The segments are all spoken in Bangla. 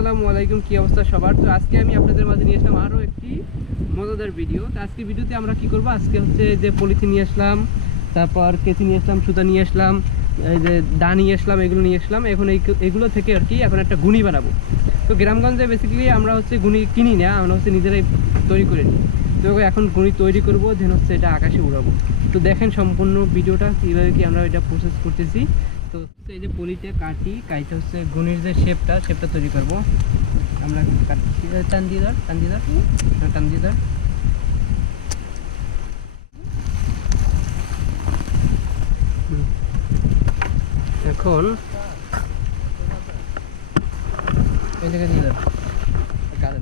আসসালামু আলাইকুম, কি অবস্থা সবার। তো আজকে আমি আপনাদের মাঝে নিয়ে আসলাম আরও একটি মজাদার ভিডিও। তো আজকে ভিডিওতে আমরা কি করব, আজকে হচ্ছে যে পলিথিন নিয়ে আসলাম, তারপর কেচি নিয়ে আসলাম, সুতা নিয়ে আসলাম, এই যে দা নিয়ে আসলাম, এগুলো নিয়ে আসলাম। এখন এগুলো থেকে আর কি এখন একটা গুণি বানাবো। তো গ্রামগঞ্জে বেসিক্যালি আমরা হচ্ছে গুণি কিনি না, আমরা হচ্ছে নিজেরাই তৈরি করে নিই। তো এখন গুণি তৈরি করবো, দেন হচ্ছে এটা আকাশে উড়াবো। তো দেখেন সম্পূর্ণ ভিডিওটা কীভাবে কি আমরা এটা প্রসেস করতেছি। তো এই যে পলিতে কাইটা হচ্ছে গুণির যে শেপটা তৈরি করব আমরা। টান দিয়ে ধর এখন এই জায়গায় দিয়ে ধর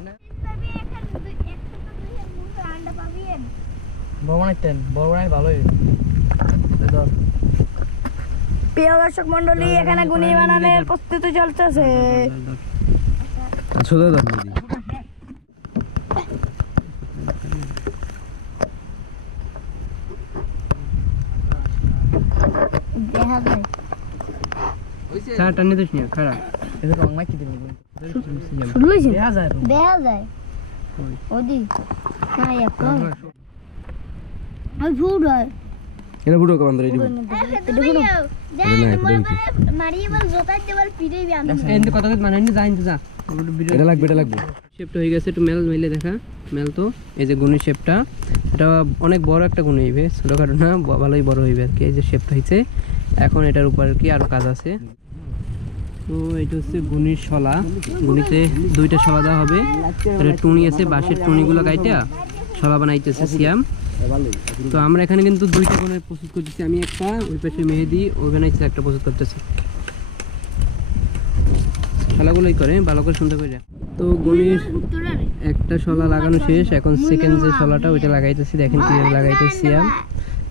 না বড় ভালোই ধর। প্রিয় দর্শক মন্ডলী, এখানে গুণি বানানোর প্রস্তুতি চলতেছে। দেখা যায় স্যার টানি দিস না খারাপ এটা রং মাইকি দিবি শুরু হইছে, দেখা যায় ওদি না এখন ওই ফুড হয় এটা বুড়ো কমান ধরে দিব। এন্ড কথা মানে নি জানতে যা এটা লাগবে শেপটা হয়ে গেছে। একটু মেলে দেখা মেল। তো এই যে গুণের শেপটা, এটা অনেক বড় একটা গুণ হইবে, ছোটখাটো না, ভালোই বড় হইবে আর কি। এই যে শেপটা হয়েছে, এখন এটার উপর আর কি আরো কাজ আছে। তো এটা হচ্ছে গুণির শলা, গুণিতে দুইটা শলা দেওয়া হবে। এটা টুনি আছে, বাঁশের টুনিগুলো কাইটা শলা বানাইতেছে সিয়াম। তো আমরা এখানে কিন্তু দুইটা গুণের প্রস্তুত করতেছি, আমি একটা, ওই পাশে মেহেদি ওখানে একটা প্রস্তুত করতেছি। শলাগুলোই করে ভালো করে সুন্দর করে। তো গুণির একটা শলা লাগানো শেষ, এখন সেকেন্ড যে শলাটা ওইটা লাগাইতেছি। দেখেন কিভাবে লাগাইতেছি।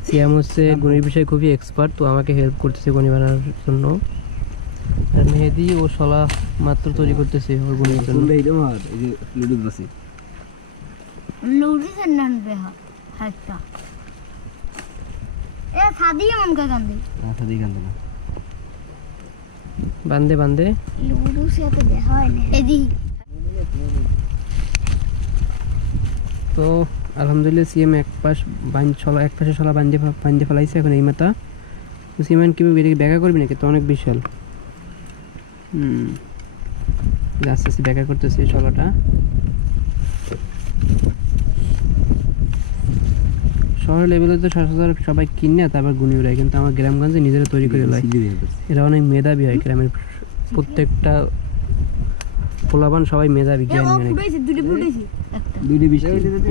সিয়াম হচ্ছে গুণির বিষয়ে খুবই এক্সপার্ট, তো আমাকে হেল্প করতেছে গুণি বানানোর জন্য। আর মেহেদি ও শলা মাত্র তৈরি করতেছে ওর গুণের জন্য। বান্ধে তো আলহামদুলিল্লাহ সিএম এক পাশে শলা বান্ধে ফেলাইছে। এখন এই মাথা সিএম কীভাবে ব্যাখ্যা করবি নাকি, তো অনেক বিশাল। আস্তে আস্তে ব্যাখ্যা করতেছি শলাটা। শহর লেভেলে তো সচরাচর সবাই কিনে তারপর গুণি উড়ায়, কিন্তু আমার গ্রামগঞ্জে নিজেরা তৈরি করে লাই। এরা অনেক মেধাবী হয়, গ্রামের প্রত্যেকটা পোলাপান সবাই মেধাবী, জ্ঞান।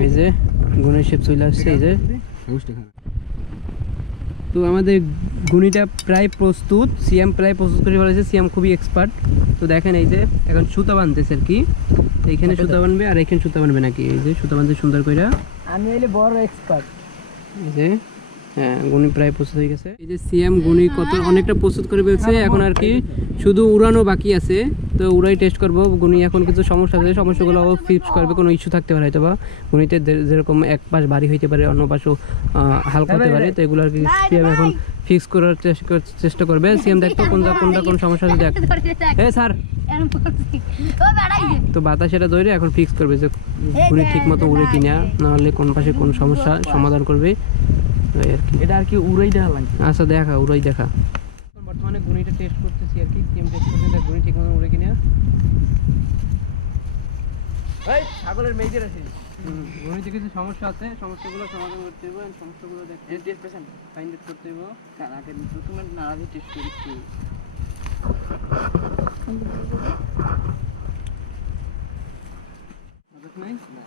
এই যে গুণের শেপ চলে আসছে, এই যে। তো আমাদের গুণিটা প্রায় প্রস্তুত, সিএম প্রায় প্রস্তুত করে ফেলেছে। সিএম খুবই এক্সপার্ট। তো দেখেন এই যে এখন সুতা বানতেছে আর কি। এইখানে সুতা বানবে আর এখানে সুতা বানবে নাকি, এই যে সুতা বানতে সুন্দর করে। আমি হইলে বড় এক্সপার্ট। এই যে হ্যাঁ, গুণি প্রায় প্রস্তুত হয়ে গেছে। এই যে সিএম গুণি অনেকটা প্রস্তুত করে ফেলছে, এখন আর কি শুধু উড়ানো বাকি আছে। তো উড়াই টেস্ট করবো। গুণি এখন কিছু সমস্যা আছে, সমস্যাগুলো ফিক্স করবে। কোনো ইস্যু থাকতে পারে হয়তো বা গুণিতে, যেরকম এক পাশ ভারী হইতে পারে, অন্য পাশও হালকা হতে পারে। তো এগুলো আর কি সিএম এখন ফিক্স করার চেষ্টা করবে। সিএম দেখতো কোন সমস্যা আছে দেখ। হ্যাঁ স্যার, তো বাতাস এটা ধরে এখন ফিক্স করবে যে গুণি ঠিক মতো উড়ে কিনা, নাহলে কোন পাশে কোন সমস্যা সমাধান করবে আর কি। এটা আর কি উড়াই দেখা লাগে। আচ্ছা দেখা, উড়াই দেখা। বর্তমানে গুণিটা টেস্ট করতেছি আর কি, সিএম টেস্ট করতেছে গুণি ঠিক মতো উড়ে কিনা। এই ছাগলের মেজর আছে, গুণিতে কিছু সমস্যা আছে, সমস্যাগুলো সমাধান করতে হবে। সমস্যাগুলো দেখতে টেস্ট পেশেন্ট ফাইন্ড আউট করতে হবে। আগে প্রথমে নাড়াতে টেস্ট করছি। নাই না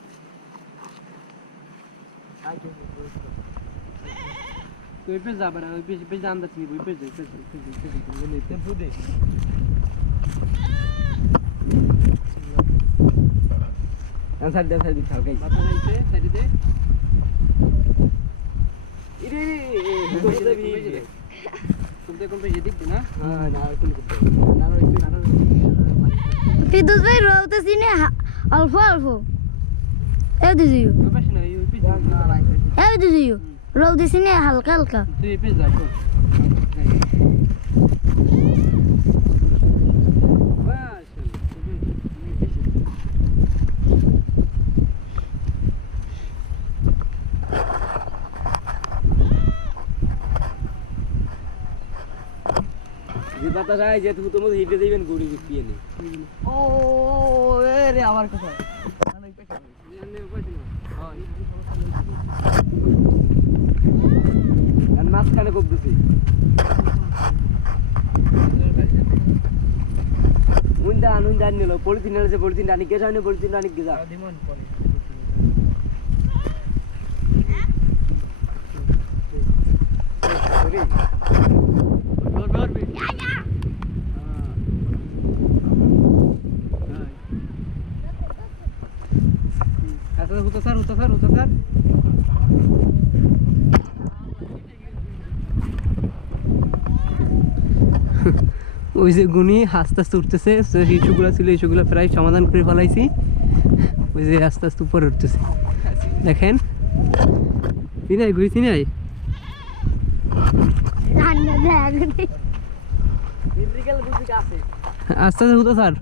ওই পেজ যাবে না, ওই পেজ আন্দাজ নিব, ওই পেজ টেম্পু দে। আনসার দে, সাইড দিতে হালকা মাথা দিতে, সাইড দে। ইরে তুমি কোন পেজ দিবি না? হ্যাঁ না, কোন না ফিদুস ভাই রওতেছি না অল্প এই দিজিও ওই পাশে না, ওই পেজ না, এই দিজিও রওতেছি না হালকা তুই পেজ যা। বাস বাতাস আয় যে তুমি তোমাদের হিটে দিবেন গুড়ি পিয়ে নে ও রে আমার কথা আর মাঝখানে খুব দুটি উন্দা আনুন্দা নিল পলিথিন এসে পলিথিন আনি কে যায়নি পলিথিন আনি কে যা আচ্ছা হুতো স্যার হুতো স্যার হুতো স্যার ওই যে গুনি আস্তে আস্তে উঠতেছে যে ইস্যুগুলো ছিল ইস্যুগুলো প্রায় সমাধান করে ফেলাইছি ওই যে আস্তে আস্তে উপরে উঠতেছে দেখেন চিনাই ঘুরি চিনাই ঠান্ডা দেয় গুনি ইন্দ্রিকাল বুঝি আছে আস্তে আস্তে হুতো স্যার